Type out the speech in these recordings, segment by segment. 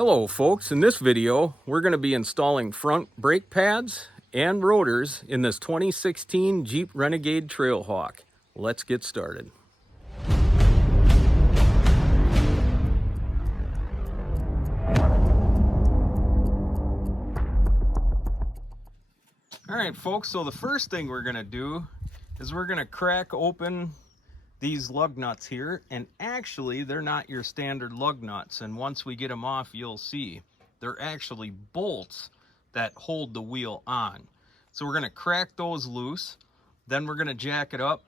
Hello folks, in this video we're going to be installing front brake pads and rotors in this 2016 Jeep Renegade Trailhawk. Let's get started. Alright folks, so the first thing we're going to do is we're going to crack open these lug nuts here, and actually they're not your standard lug nuts, and once we get them off you'll see they're actually bolts that hold the wheel on. So we're going to crack those loose, then we're going to jack it up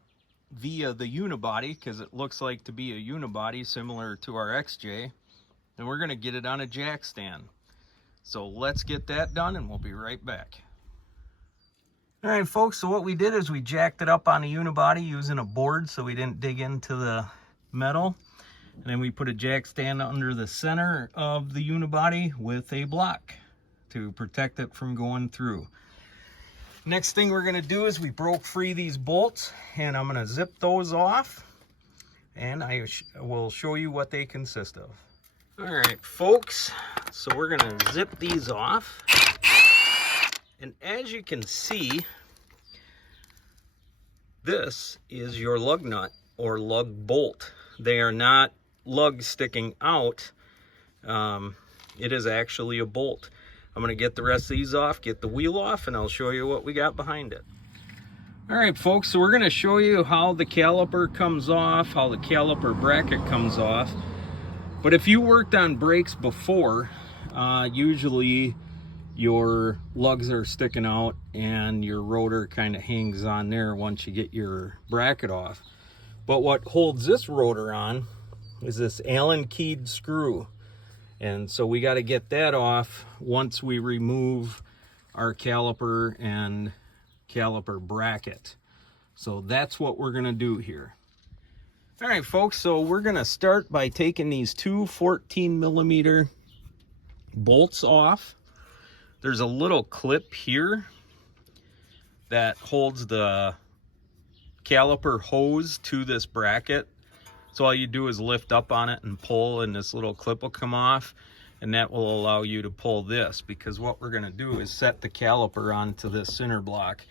via the unibody because it looks like to be a unibody similar to our XJ, and we're going to get it on a jack stand. So let's get that done and we'll be right back. Alright folks, so what we did is we jacked it up on a unibody using a board so we didn't dig into the metal. And then we put a jack stand under the center of the unibody with a block to protect it from going through. Next thing we're going to do is we broke free these bolts, and I'm going to zip those off and I will show you what they consist of. Alright folks, so we're going to zip these off. And as you can see, this is your lug nut or lug bolt. They are not lugs sticking out. It is actually a bolt. I'm going to get the rest of these off, get the wheel off, and I'll show you what we got behind it. Alright folks, so we're going to show you how the caliper comes off, how the caliper bracket comes off. But if you worked on brakes before, usually your lugs are sticking out and your rotor kind of hangs on there once you get your bracket off. But what holds this rotor on is this Allen keyed screw, and so we got to get that off once we remove our caliper and caliper bracket. So that's what we're going to do here. All right folks, so we're going to start by taking these two 14mm bolts off. There's a little clip here that holds the caliper hose to this bracket. So all you do is lift up on it and pull, and this little clip will come off, and that will allow you to pull this, because what we're going to do is set the caliper onto this center block.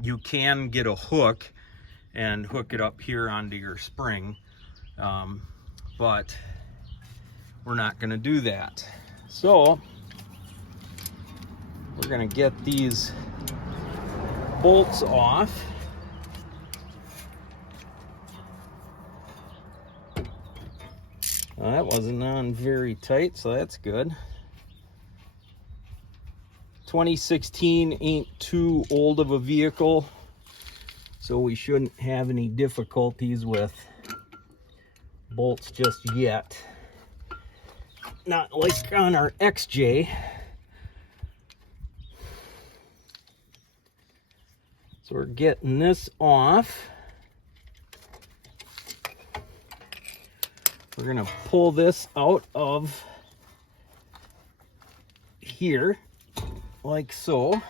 You can get a hook and hook it up here onto your spring, but we're not going to do that. So we're going to get these bolts off. Well, that wasn't on very tight, so that's good. 2016 ain't too old of a vehicle, so we shouldn't have any difficulties with bolts just yet. Not like on our XJ. So we're getting this off. We're gonna pull this out of here, like so.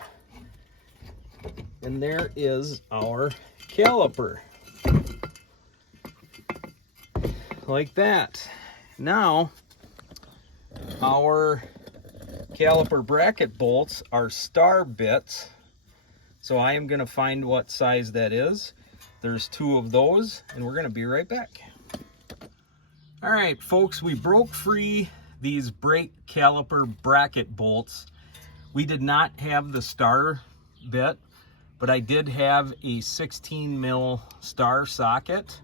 And there is our caliper. Like that. Now, our caliper bracket bolts are star bits. So I am going to find what size that is. There's two of those, and we're going to be right back. All right, folks, we broke free these brake caliper bracket bolts. We did not have the star bit, but I did have a 16mm star socket.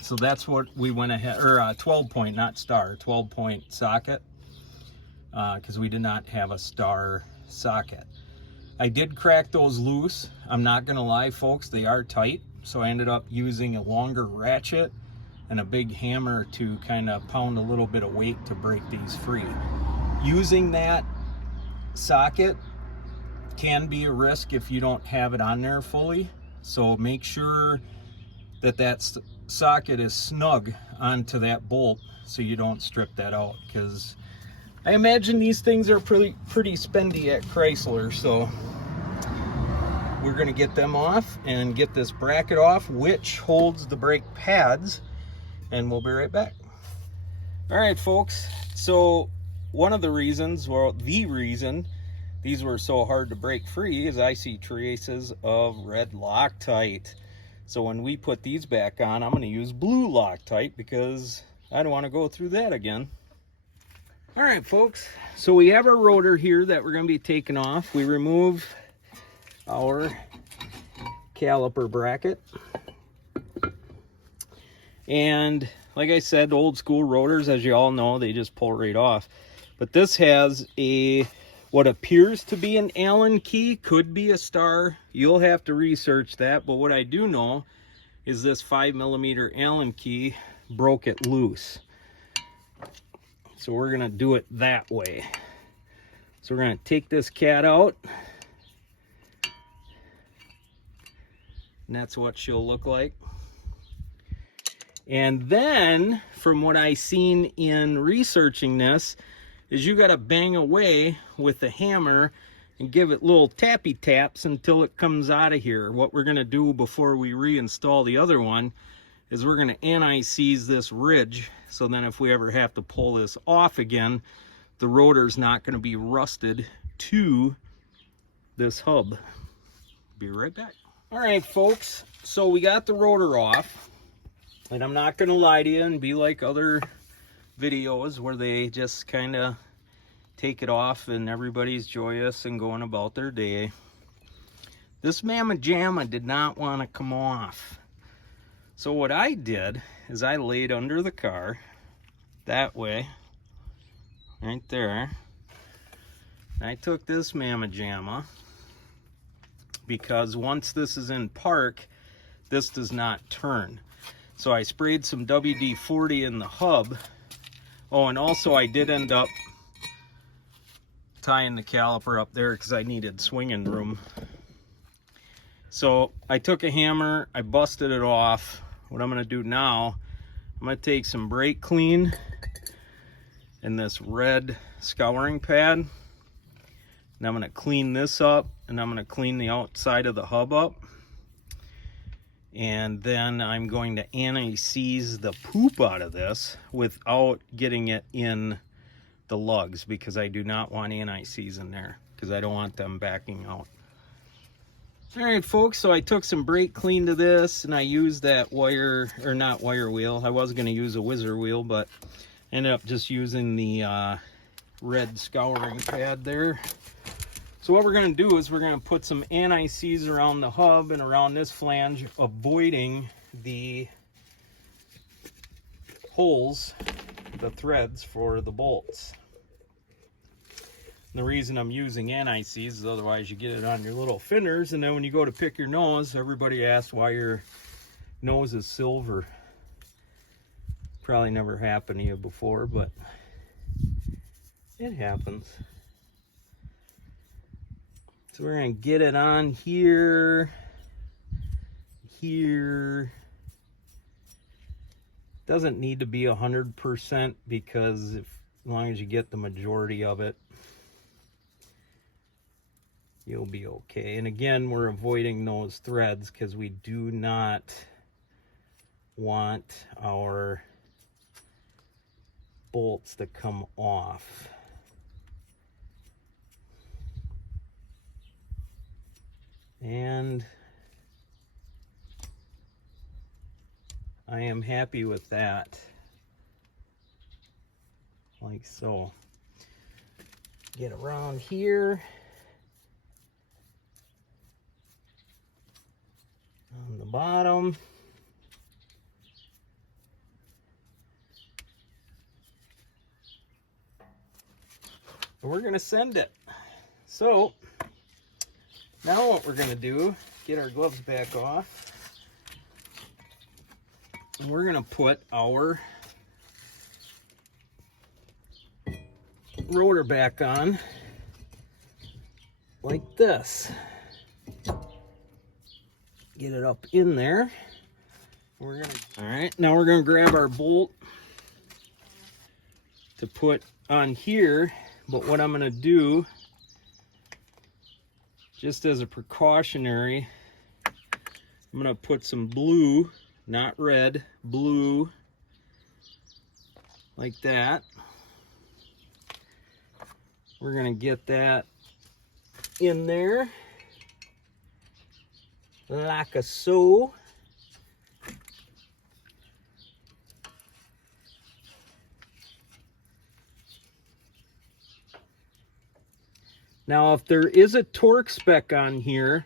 So that's what we went ahead, or 12-point, not star, 12-point socket, because we did not have a star socket. I did crack those loose. I'm not gonna lie folks, they are tight, so I ended up using a longer ratchet and a big hammer to kind of pound a little bit of weight to break these free. Using that socket can be a risk if you don't have it on there fully, so make sure that that socket is snug onto that bolt so you don't strip that out, because I imagine these things are pretty spendy at Chrysler. So we're going to get them off and get this bracket off, which holds the brake pads, and we'll be right back. All right, folks. So one of the reasons, well, the reason these were so hard to break free is I see traces of red Loctite. So when we put these back on, I'm going to use blue Loctite because I don't want to go through that again. All right, folks. So we have our rotor here that we're going to be taking off. We remove our caliper bracket. And like I said, old school rotors, as you all know, they just pull right off. But this has what appears to be an Allen key, could be a star. You'll have to research that. But what I do know is this 5mm Allen key broke it loose. So we're going to do it that way. So we're going to take this cat out. And that's what she'll look like. And then, from what I seen in researching this, is you got to bang away with the hammer and give it little tappy taps until it comes out of here. What we're going to do before we reinstall the other one is we're going to anti-seize this ridge, so then if we ever have to pull this off again, the rotor's not going to be rusted to this hub. Be right back. All right, folks, so we got the rotor off, and I'm not going to lie to you and be like other videos where they just kind of take it off and everybody's joyous and going about their day. This mamma jamma did not want to come off. So what I did is I laid under the car that way, right there. I took this mamma jamma because once this is in park, this does not turn. So I sprayed some WD-40 in the hub. Oh, and also I did end up tying the caliper up there because I needed swinging room. So I took a hammer, I busted it off. What I'm going to do now, I'm going to take some brake clean and this red scouring pad. And I'm going to clean this up, and I'm going to clean the outside of the hub up. And then I'm going to anti-seize the poop out of this without getting it in the lugs, because I do not want anti-seize in there because I don't want them backing out. All right, folks, so I took some brake clean to this, and I used that wire, or not wire wheel. I was going to use a whizzer wheel, but ended up just using the red scouring pad there. So what we're going to do is we're going to put some anti-seize around the hub and around this flange, avoiding the holes, the threads for the bolts. And the reason I'm using anti-seize is otherwise you get it on your little fingers, and then when you go to pick your nose, everybody asks why your nose is silver. Probably never happened to you before, but it happens. So we're going to get it on here, here. Doesn't need to be 100% because as long as you get the majority of it, you'll be okay. And again, we're avoiding those threads because we do not want our bolts to come off. And I am happy with that, like so. Get around here, on the bottom, and we're gonna send it. So now what we're gonna do, get our gloves back off, and we're gonna put our rotor back on like this. Get it up in there. All right, now we're gonna grab our bolt to put on here, but what I'm gonna do, just as a precautionary, I'm gonna put some blue, not red, blue like that. We're gonna get that in there like a so. Now, if there is a torque spec on here,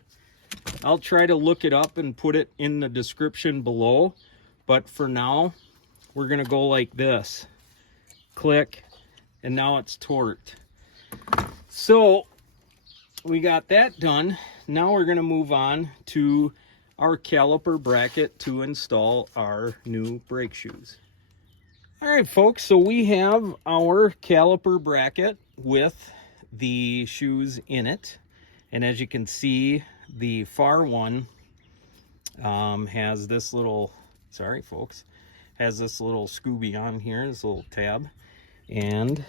I'll try to look it up and put it in the description below. But for now, we're gonna go like this. Click, and now it's torqued. So we got that done. Now we're gonna move on to our caliper bracket to install our new brake shoes. All right, folks, so we have our caliper bracket with the shoes in it. And as you can see, the far one has this little, sorry folks, has this little Scooby on here, this little tab. And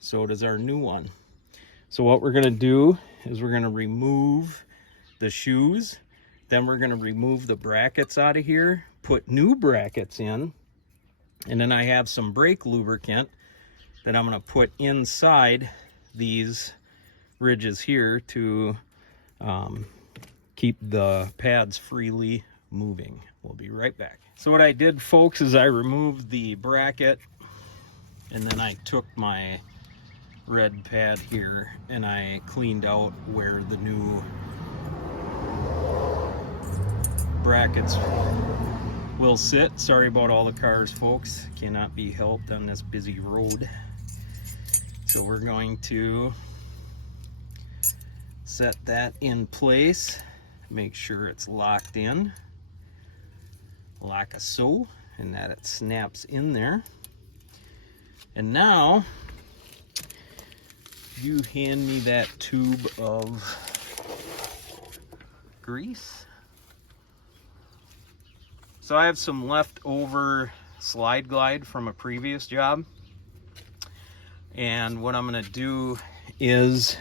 so does our new one. So what we're gonna do is we're gonna remove the shoes, then we're gonna remove the brackets out of here, put new brackets in, and then I have some brake lubricant that I'm gonna put inside these ridges here to keep the pads freely moving. We'll be right back. So what I did, folks, is I removed the bracket, and then I took my red pad here and I cleaned out where the new brackets will sit. Sorry about all the cars, folks. Cannot be helped on this busy road. So we're going to set that in place, make sure it's locked in like a so, and that it snaps in there. And now you hand me that tube of grease. So I have some leftover slide glide from a previous job, and what I'm going to do is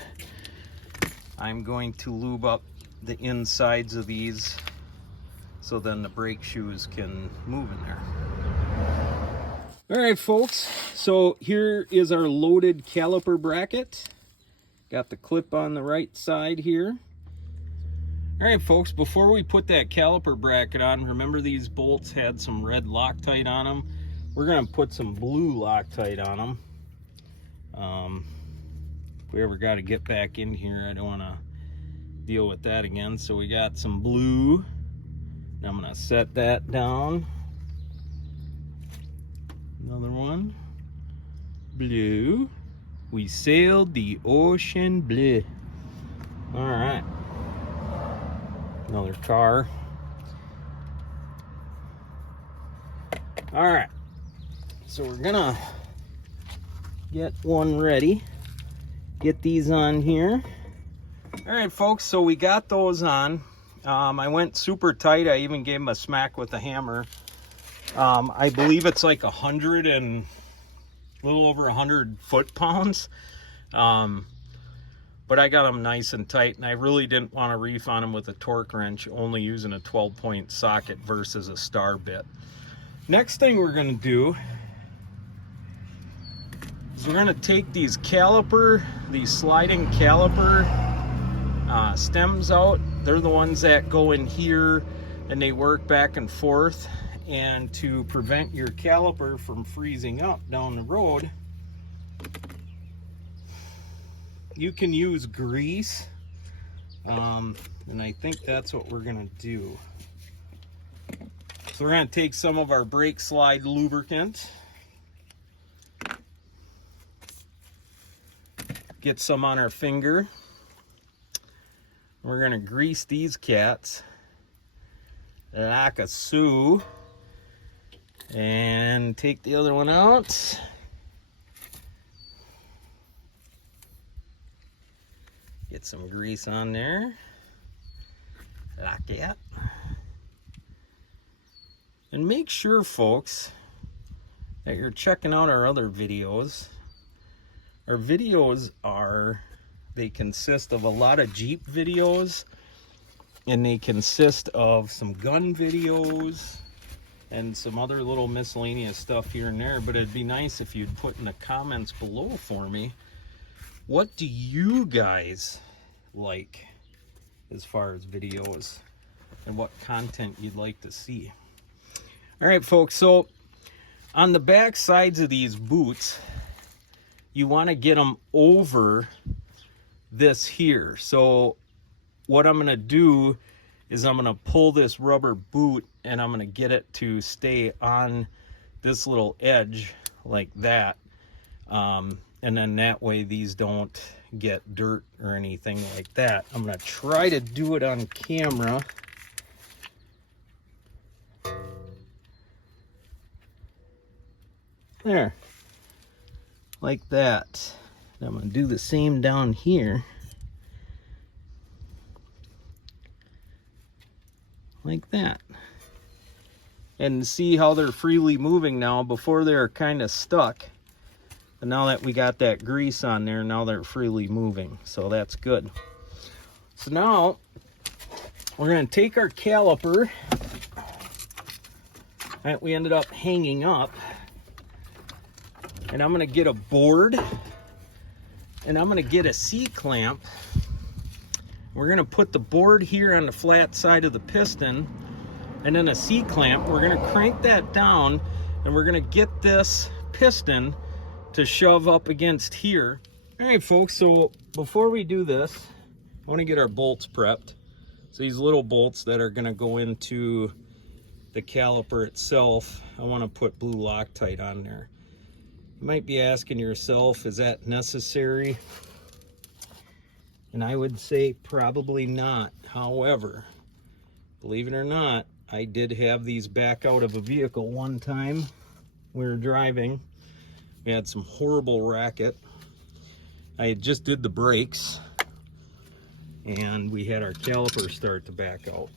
I'm going to lube up the insides of these so then the brake shoes can move in there. All right, folks, so here is our loaded caliper bracket. Got the clip on the right side here. All right, folks, before we put that caliper bracket on, remember these bolts had some red Loctite on them. We're gonna put some blue Loctite on them. If we ever got to get back in here, I don't want to deal with that again. So we got some blue. Now I'm gonna set that down. Another one. Blue. We sailed the ocean blue. All right. Another car. All right. So we're gonna get one ready. Get these on here. All right, folks, so we got those on. I went super tight. I even gave them a smack with a hammer. I believe it's like 100 and a little over 100 foot-pounds. But I got them nice and tight, and I really didn't want to reef on them with a torque wrench, only using a 12-point socket versus a star bit. Next thing we're going to do is we're going to take these sliding caliper stems out. They're the ones that go in here and they work back and forth. And to prevent your caliper from freezing up down the road, you can use grease. And I think that's what we're gonna do. So we're gonna take some of our brake slide lubricant, get some on our finger. We're gonna grease these cats like a so, and take the other one out. Get some grease on there, like that. And make sure, folks, that you're checking out our other videos. Our videos they consist of a lot of Jeep videos, and they consist of some gun videos, and some other little miscellaneous stuff here and there. But it'd be nice if you'd put in the comments below for me, what do you guys like as far as videos and what content you'd like to see. All right, folks, so on the back sides of these boots, you want to get them over this here. So what I'm going to do is I'm going to pull this rubber boot and I'm going to get it to stay on this little edge like that. And then that way these don't get dirt or anything like that. I'm going to try to do it on camera. There. Like that. And I'm going to do the same down here. Like that. And see how they're freely moving now. Before they're kind of stuck. But now that we got that grease on there, now they're freely moving. So that's good. So now we're going to take our caliper that we ended up hanging up. And I'm going to get a board. And I'm going to get a C-clamp. We're going to put the board here on the flat side of the piston. And then a C-clamp. We're going to crank that down. And we're going to get this piston to shove up against here. All right, folks, so before we do this, I want to get our bolts prepped. So these little bolts that are going to go into the caliper itself, I want to put blue Loctite on there. You might be asking yourself, is that necessary? And I would say probably not. However, believe it or not, I did have these back out of a vehicle one time. We were driving. We had some horrible racket. I had just did the brakes and we had our caliper start to back out.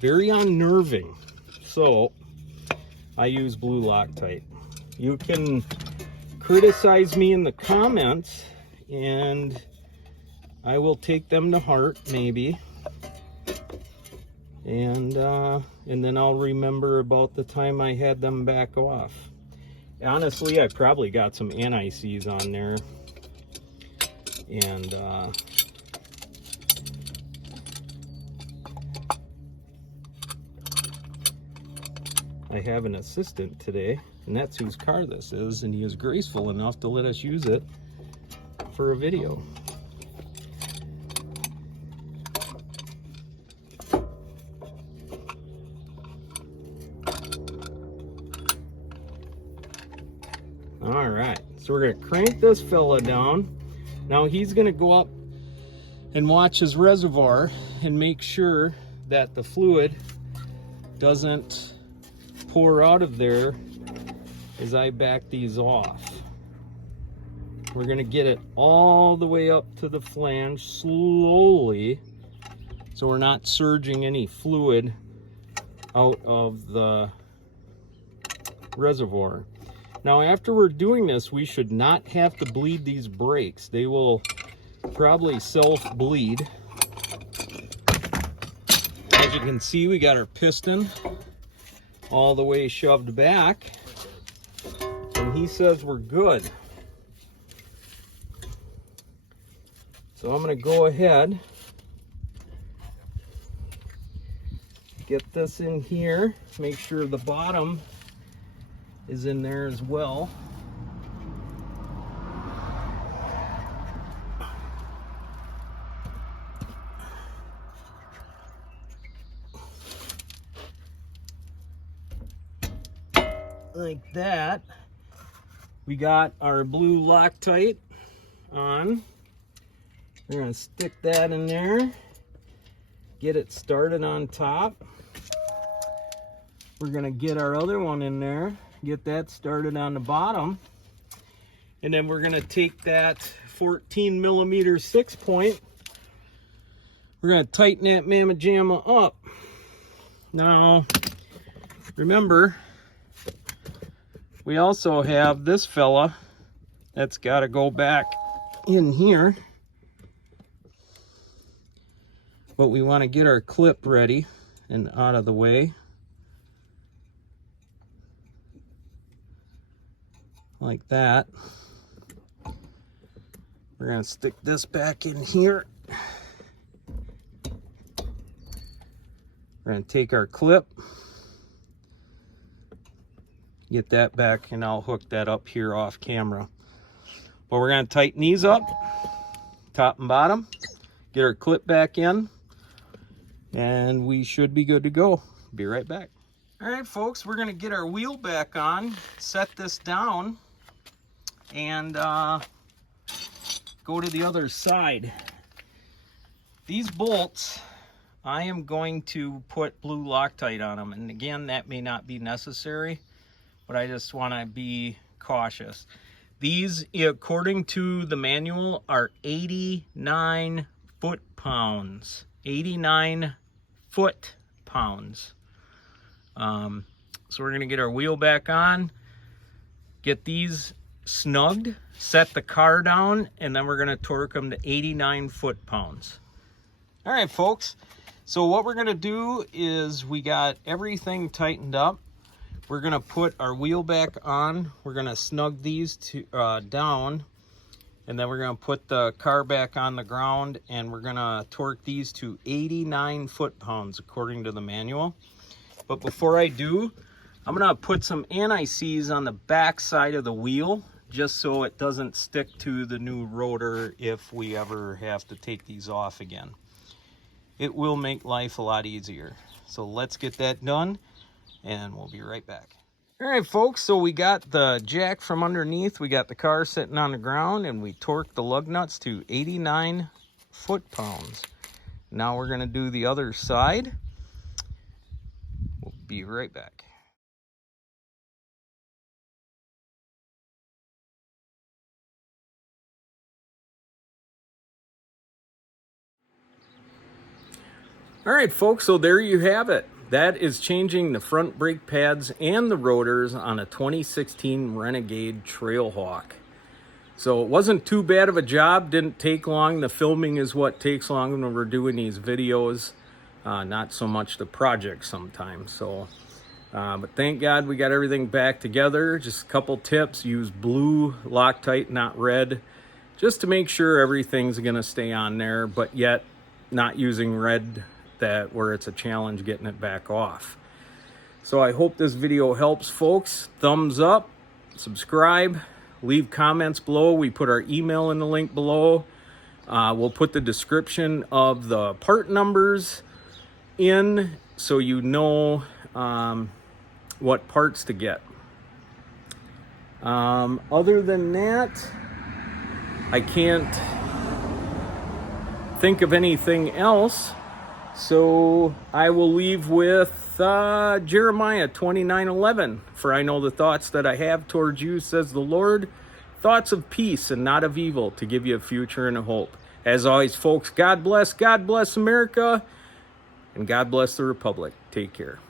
Very unnerving. So I use blue Loctite. You can criticize me in the comments and I will take them to heart, maybe. And then I'll remember about the time I had them back off. Honestly, I probably got some anti-seize on there. And I have an assistant today, and that's whose car this is, and he is graceful enough to let us use it for a video. All right, so we're gonna crank this fella down. Now he's gonna go up and watch his reservoir and make sure that the fluid doesn't pour out of there as I back these off. We're gonna get it all the way up to the flange slowly, so we're not surging any fluid out of the reservoir. Now after we're doing this, we should not have to bleed these brakes. They will probably self-bleed. As you can see, we got our piston all the way shoved back, and he says we're good. So I'm going to go ahead, get this in here, make sure the bottom is in there as well. Like that. We got our blue Loctite on. We're going to stick that in there, get it started on top. We're going to get our other one in there, get that started on the bottom, and then we're going to take that 14 millimeter 6-point. We're going to tighten that mamma jamma up. Now remember, we also have this fella that's got to go back in here, but we want to get our clip ready and out of the way. like that. We're going to stick this back in here. We're going to take our clip, get that back, and I'll hook that up here off camera. But we're going to tighten these up, top and bottom, get our clip back in, and we should be good to go. Be right back. All right, folks, we're going to get our wheel back on, set this down, and go to the other side. These bolts, I am going to put blue Loctite on them, and again, that may not be necessary, but I just want to be cautious. These, according to the manual, are 89 foot-pounds. 89 foot-pounds. So we're going to get our wheel back on, get these snugged, set the car down, and then we're going to torque them to 89 foot-pounds. All right, folks. So what we're going to do is we got everything tightened up. We're going to put our wheel back on. We're going to snug these down, and then we're going to put the car back on the ground, and we're going to torque these to 89 foot-pounds according to the manual. But before I do, I'm going to put some anti-seize on the back side of the wheel just so it doesn't stick to the new rotor if we ever have to take these off again. It will make life a lot easier. So let's get that done, and we'll be right back. All right, folks, so we got the jack from underneath. We got the car sitting on the ground, and we torqued the lug nuts to 89 foot-pounds. Now we're going to do the other side. We'll be right back. All right, folks, so there you have it. That is changing the front brake pads and the rotors on a 2016 Renegade Trailhawk. So it wasn't too bad of a job, didn't take long. The filming is what takes long when we're doing these videos, not so much the project sometimes. So, but thank God we got everything back together. Just a couple tips: use blue Loctite, not red, just to make sure everything's gonna stay on there, but yet not using red where it's a challenge getting it back off. So I hope this video helps, folks. Thumbs up, subscribe, leave comments below. We put our email in the link below. We'll put the description of the part numbers in so you know what parts to get. Other than that, I can't think of anything else. So I will leave with Jeremiah 29:11. For I know the thoughts that I have towards you, says the Lord, thoughts of peace and not of evil, to give you a future and a hope. As always, folks, God bless America, and God bless the Republic. Take care.